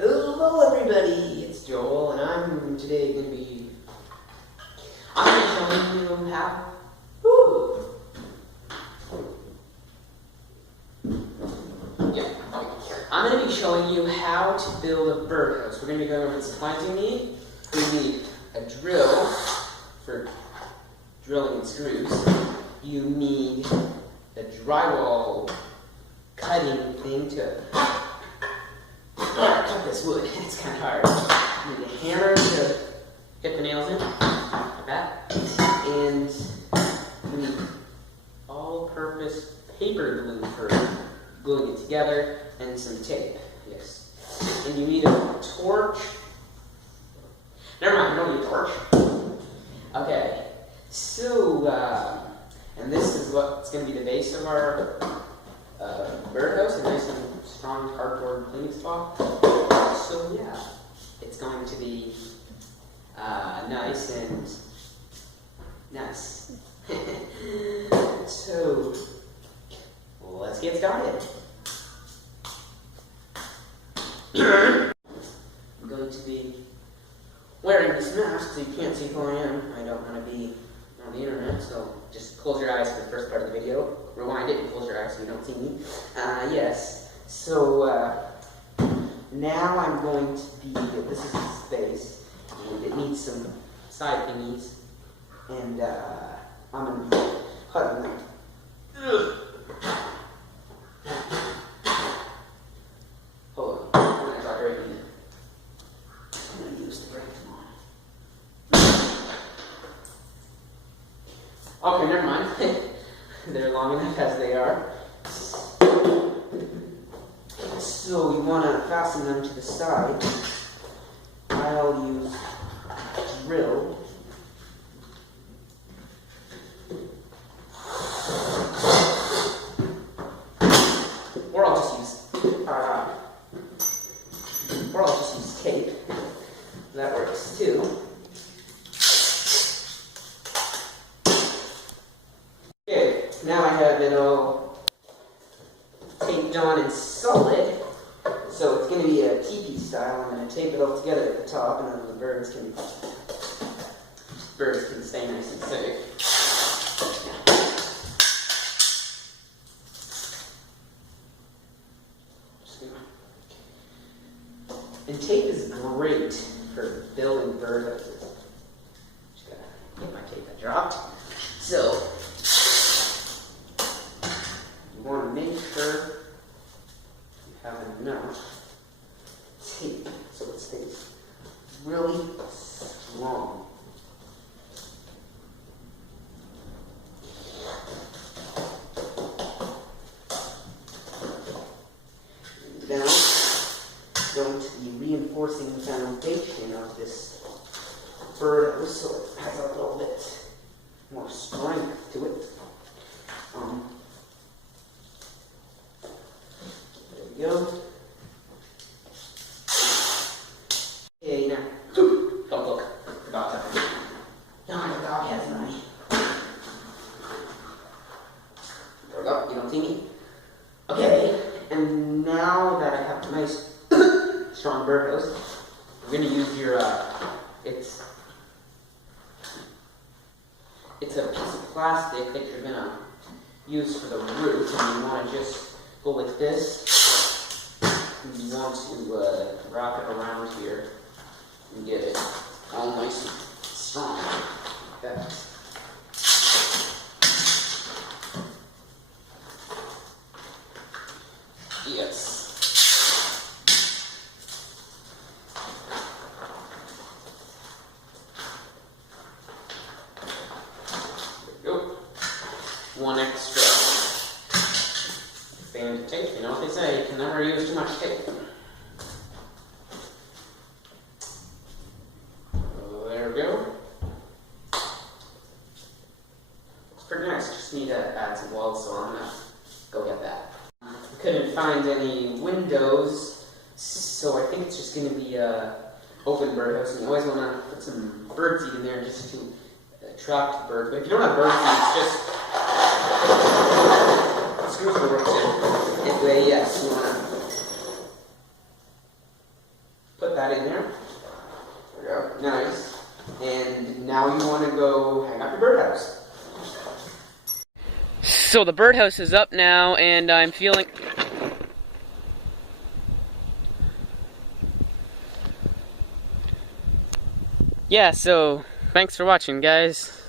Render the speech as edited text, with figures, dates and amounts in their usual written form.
Hello everybody, it's Joel, and I'm today going to be showing you how I'm going to be showing you how to build a birdhouse. We're going to be going over the supplies you need. You need a drill for drilling and screws. You need a drywall cutting thing to cut this wood. It's kind of hard. You need a hammer to hit the nails in, like that. And you need all-purpose paper glue for gluing it together, and some tape. Yes. And you need a torch. Never mind, you don't need a torch. Okay. So, and this is what's going to be the base of our birdhouse, a nice and strong cardboard cleaning spot. So yeah, it's going to be nice and nice. So let's get started. I'm going to be wearing this mask so you can't see who I am. I don't want to be on the internet, so just close your eyes for the first part of the video. Rewind it and close your eyes so you don't see me. Yes, so now I'm going to be, this is the space, and it needs some side thingies, and I'm going to be cutting them. Hold on, I'm going to try breaking it. I'm going to use the break tomorrow. Okay, never mind. They're long enough as they are. So you want to fasten them to the side. I'll use a drill. Or I'll just use tape. That works too. Okay, now I have it all taped on and solid. So it's going to be a teepee style. I'm going to tape it all together at the top, and then the birds can stay nice and safe. And tape is great for building birdhouses. Just gotta get my tape that dropped. So you want to make sure you have enough tape so it stays really strong. Now, going to be reinforcing the foundation of this birdhouse so it has a little bit more strength to it. There we go. Okay, now, oh look, forgot that. No, the dog has money. There we go, you don't see me? Okay, and now that I have a nice strong birdhouse, we're going to use your, it's a piece of plastic that you're going to use for the roof, and you want to just go like this. And you want to wrap it around here and get it all nice and strong like that. Yes. One extra band of tape. You know what they say, you can never use too much tape. So there we go. It's pretty nice. Just need to add some walls, so I'm gonna go get that. I couldn't find any windows, so I think it's just gonna be a open birdhouse, and you always want to put some birdseed in there just to attract the birds. But if you don't have birdseed, just screws will work too. Anyway, yes, you want to that in there. There we go. Nice. And now you want to go hang up your birdhouse. So the birdhouse is up now, and I'm feeling... Yeah, so thanks for watching, guys.